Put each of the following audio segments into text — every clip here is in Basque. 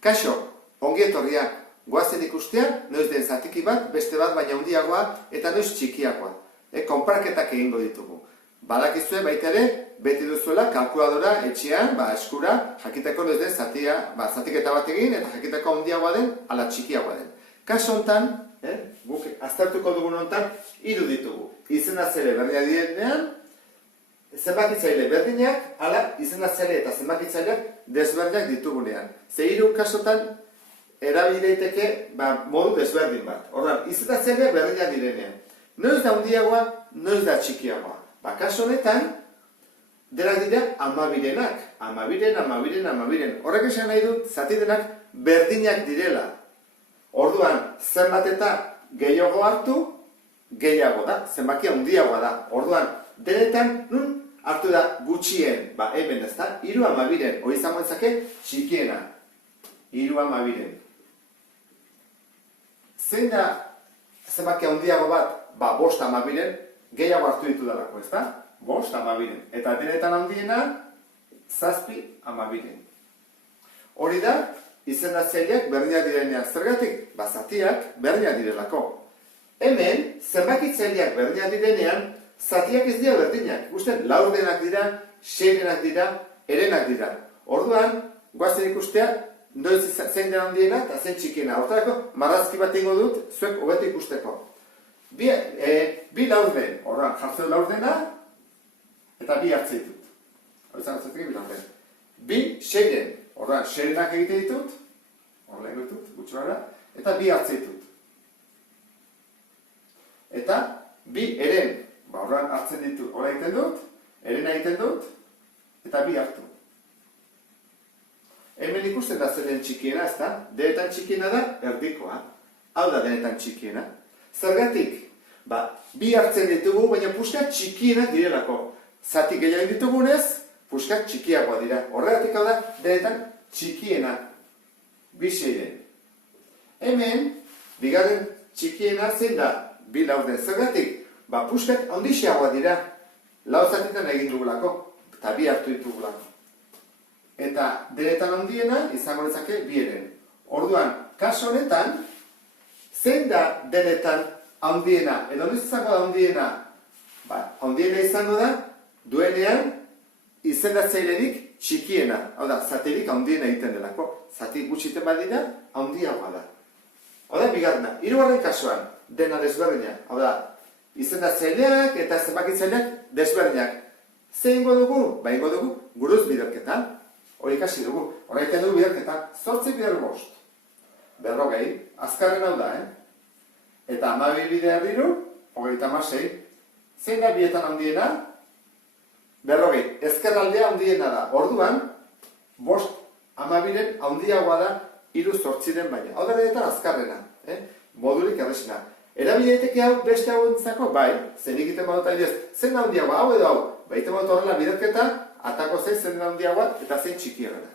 Kaixo, ongi etorria, goazen ikustea, noiz den zatiki bat, beste bat baina handiagoa eta noiz txikiagoa. Konparaketak egingo ditugu. Badakizue baita ere, beti duzuela kalkuladora etxean, eskura, jakiteko noiz den zatiketa bat egin eta jakiteko handiagoa den, ala txikiagoa den. Kaso hontan, guk aztertuko dugun hontan, 3 ditugu. Izendatzaile berdinak direnean, zenbakitzaile berdinak, ala izendatzaile eta zenbakitzaileak desberdinak ditugunean. Ze 3 kasotan erabili daiteke modu desberdin bat. Orduan, izendatzaile berdinak direnean. Noiz da handiagoa, noiz da txikiagoa. Kaso honetan, denak dira 12-renak. 12. Horrek esan nahi dut, zati denak berdinak direla. Orduan, zenbat eta gehiago hartu, gehiago da, zenbaki handiagoa da. Orduan, denetan, hartu da gutxien, hemen ez da, 3 12. Hori izango ezake txikiena. 3 12. Zein da zenbaki handiago bat, 5 12, gehiago hartu ditu dalako, ez da? 5 12. Eta denetan handiena, 7 12. Hori da, izendatzaileak berdinak direnean. Zergatik? Zatiak berdinak direlako. Hemen, zenbakitzaileak berdinak direnean, zatiak ez dira berdinak. Ikusten, 4 dira, 6 dira, herenak dira. Orduan, goazen ikustea, noiz zein den handiena eta zein txikiena. Hortarako, marrazki bat ingo dut, zuek hobeto ikusteko. 2 4. Orduan, jartzen 4 eta 2 hartzen ditut. Hori zan hartzetik 2 4. 2 6. Orduan, 6-ak egite ditut, horrela ingo ditut, gutxo eta 2 hartzen ditut. Eta 2 eren, orduan hartzen ditut, horrela egiten dut, erena egiten dut, eta 2 hartu. Hemen ikusten da zer den txikiena, ez da? Denetan txikiena da, erdikoa. Hau da denetan txikiena. Zergatik? 2 hartzen ditugu, baina puskat txikienak direlako. Zati gehiago ditugunez, puskat txikiagoa dira. Horregatik hau da, denetan txikiena. 2 6. Hemen, bigarren txikiena zein da, 2 4. Zergatik? Puskat handiagoa dira. 4 zatitan egin dugulako, eta 2 hartu ditugulako. Eta denetan handiena izango lezake 2 eren. Orduan, kaso honetan, zein da denetan handiena, edo noiz izango da handiena? Handiena izango da, duenean izendatzailerik txikiena. Hau da, zatirik handiena egiten delako. Zati gutxiten badira, handiagoa da. Hau da, bigarrena. 3. kasuan, dena desberdina. Hau da, izendatzaileak eta zenbakitzaileak desberdinak. Zein ingo dugu? Ingo dugu buruz biderketa. Hori ikasi dugu. Horreiten dugu biderketa. 8 bider 5. 40. Azkarren hau da, Eta 12 bider 3, 36. Zein da bietan handiena? 40. Ezkerraldea handiena da. Orduan, 5 12 handiagoa da 3 8 baina. Hau da denetan azkarrena. Modurik erresena. Erabili daiteke hau beste hau entzako? Zein egiten badut adibidez, zein handiagoa, hau edo hau? Egiten badut horrela biderketa, atako zein handiagoa eta zein txikiagana.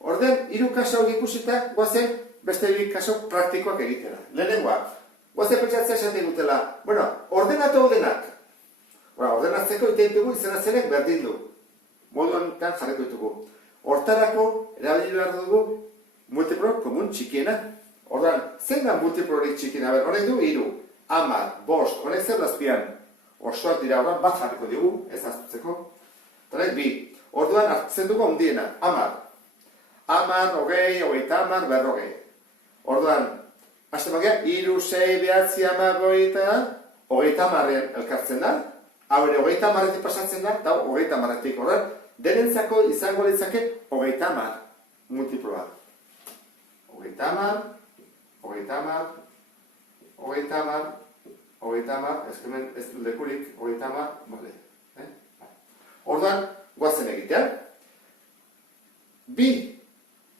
Ordean, 3 kaso hori ikusita, guazen beste 2 kaso praktikoak egitera. Lehenengoa, guazen pentsatzea esan digutela, ordenatu hau denak. Ordenatzeko iten ditugu izenatzaileak berdin du. Moduan jarriko ditugu. Hortarako, erabili behar dugu, multiplo komun txikiena. Orduan, zein da multiplorik txikiena? Honek du 3, 10, 5, honek zer dazpian. Osoak dira, orduan bat jarriko dugu, ez aztutzeko. Honek 2. Orduan, hartzen dugu handiena, 10. 10, 20, 30, 40. Orduan, hasten bagea, 3, 6, 9, 10, 30 elkartzen da. Hau ere, 30 pasatzen da, eta 30 orduan, denentzako izango litzake 30 multiploa. 30, 30, ezkemen ez du lekurik, 30, bale. Orduan, guazen egitea. 2,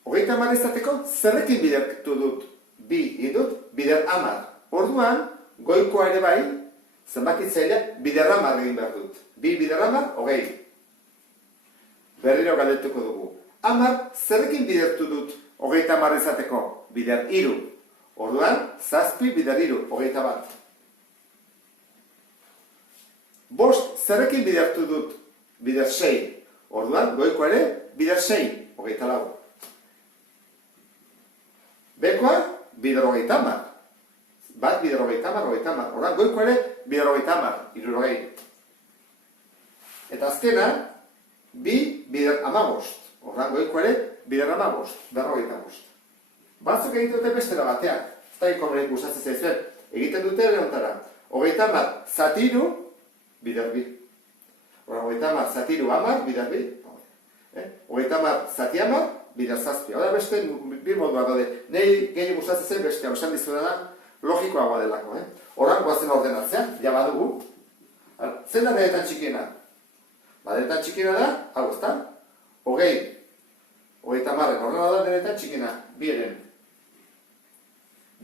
30 izateko, zerrekin bidertu dut? 2 indut, bider 10. Orduan, goikoa ere bai, zenbakitzailea bider 10 egin behar dut. 2 bider 10, 20. Berriro galdetuko dugu. 10, zerrekin bidertu dut 30 izateko? Bider 3. Orduan, 7 bider 3, 21. 5, zerrekin bidertu dut? Bider 6. Orduan, goiko ere, bider 6, 24. Bekoa, biderrogeita hamar. Bat, biderrogeita hamar, hogeita hamar. Horan, goiko ere, biderrogeita hamar, hirurogei. Eta azkena, bi, bider hamabost. Horan, goiko ere, bider hamabost, berrogeita bost. Batzuk egiten dute bestera bateak. Ez da ikomreik gustatzen zaizuen. Egiten dute ere ontara. Hogeita hamar, zatiru, bider bi. Horan, hogeita hamar, zatiru hamar, bider bi. Hogeita hamar, zati hamar, bider zazpi. Hora beste, bi moduak daude. Nei gehi gustatzen zen bestea, esan dizuena logikoagoa delako. Horan, guazen ordenatzea, ja badugu. Zen da denetan txikiena? Denetan txikiena da, hau ez da? Hogei, hogeita hamarren ordena da denetan txikiena, bieren.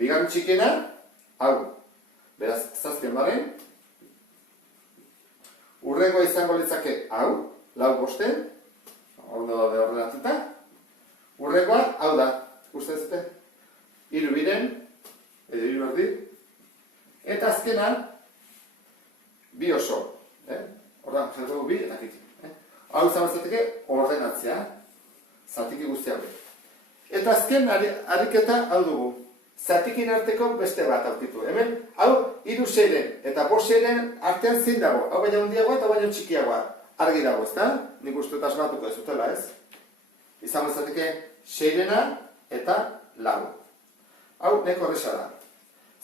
Bigarren txikiena, hau. Beraz, zazpien baren. Urrengoa izango litzake, hau, lau bosten. Ondo daude ordenatuta. Urrengoa, hau da. Uste zute? Hiru biren, edo hiru erdi. Eta azkena, bi oso. Ordan, jarriko bi eta kiti. Hau izan bazateke ordenatzea. Zatiki guzti hau. Eta azken ariketa hau dugu. Zatikin arteko beste bat aurkitu. Hemen, hau, hiru seiren eta bost seiren artean zein dago. Hau baina handiagoa eta baina txikiagoa. Argi dago, ezta? Nik uste dut asmatuko ez dutela, ez? Izan bazateke seirena eta lau. Hau, neko horreza da.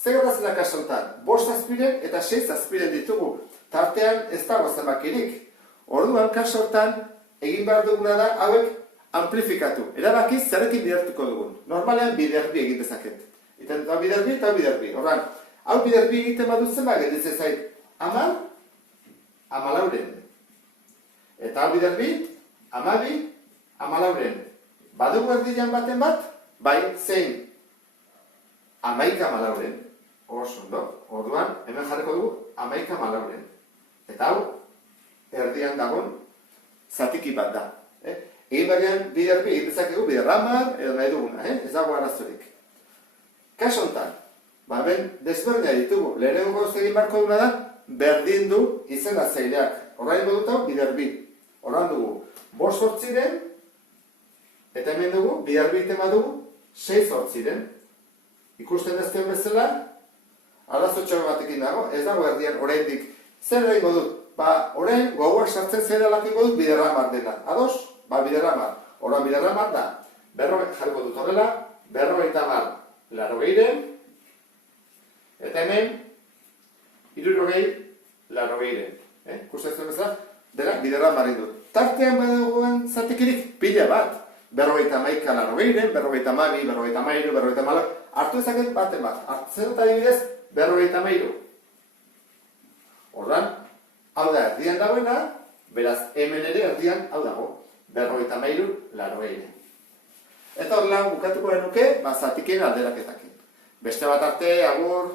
Zer gertatzen da kasu honetan? Bost azpiren eta 6 azpiren ditugu. Tartean ez dago zenbakirik. Orduan, kasu honetan, egin behar duguna da hauek amplifikatu. Erabakiz zarekin bidertuko dugun. Normalean biderbi egin dezaket. Eta biderbi eta biderbi. Horran, hau biderbi egiten badutzen gelditzen zait. 10, 14. Eta hau biderbi, 12, 14. Badugu erdian baten bat, bai, zein 11, 14. Oso, ondo. Orduan, hemen jarriko dugu 11, 14. Eta hau, erdian dagoen zatiki bat da. Egin batean biderbi egin dezakegu biderramar edo nahi duguna, ez dago arazorik. Kasu honetan, ben desberdina ditugu. Lehenengo gauz egin barko duguna da, berdin du izendatzaileak. Horrain dut hau biderbi. Horran dugu, 5 zortziren, eta hemen dugu, biderbi itema dugu, 6 zortziren. Ikusten dezken bezala, arazotxoa batekin dago, ez dago erdian oraindik. Zer egingo dut? Orain, gogoak sartzen zera lakiko dut biderramar dela. Ados? Biderramar. Horan biderramar da. Jarriko dut horrela, 50, 80. Eta hemen, 60, 80. Kustatzen bezala, dela biderramar dut. Tartean badagoen zatikirik, pila bat. 51, 80, 52, 53, 54. Hartu ezaket baten bat. Hartzen dut adibidez, 53. Horran, hau da erdian dagoena, beraz hemen ere erdian hau dago. 53, 80. Eta horrela bukatuko genuke, zatikien alderaketak. Beste bat arte, agur!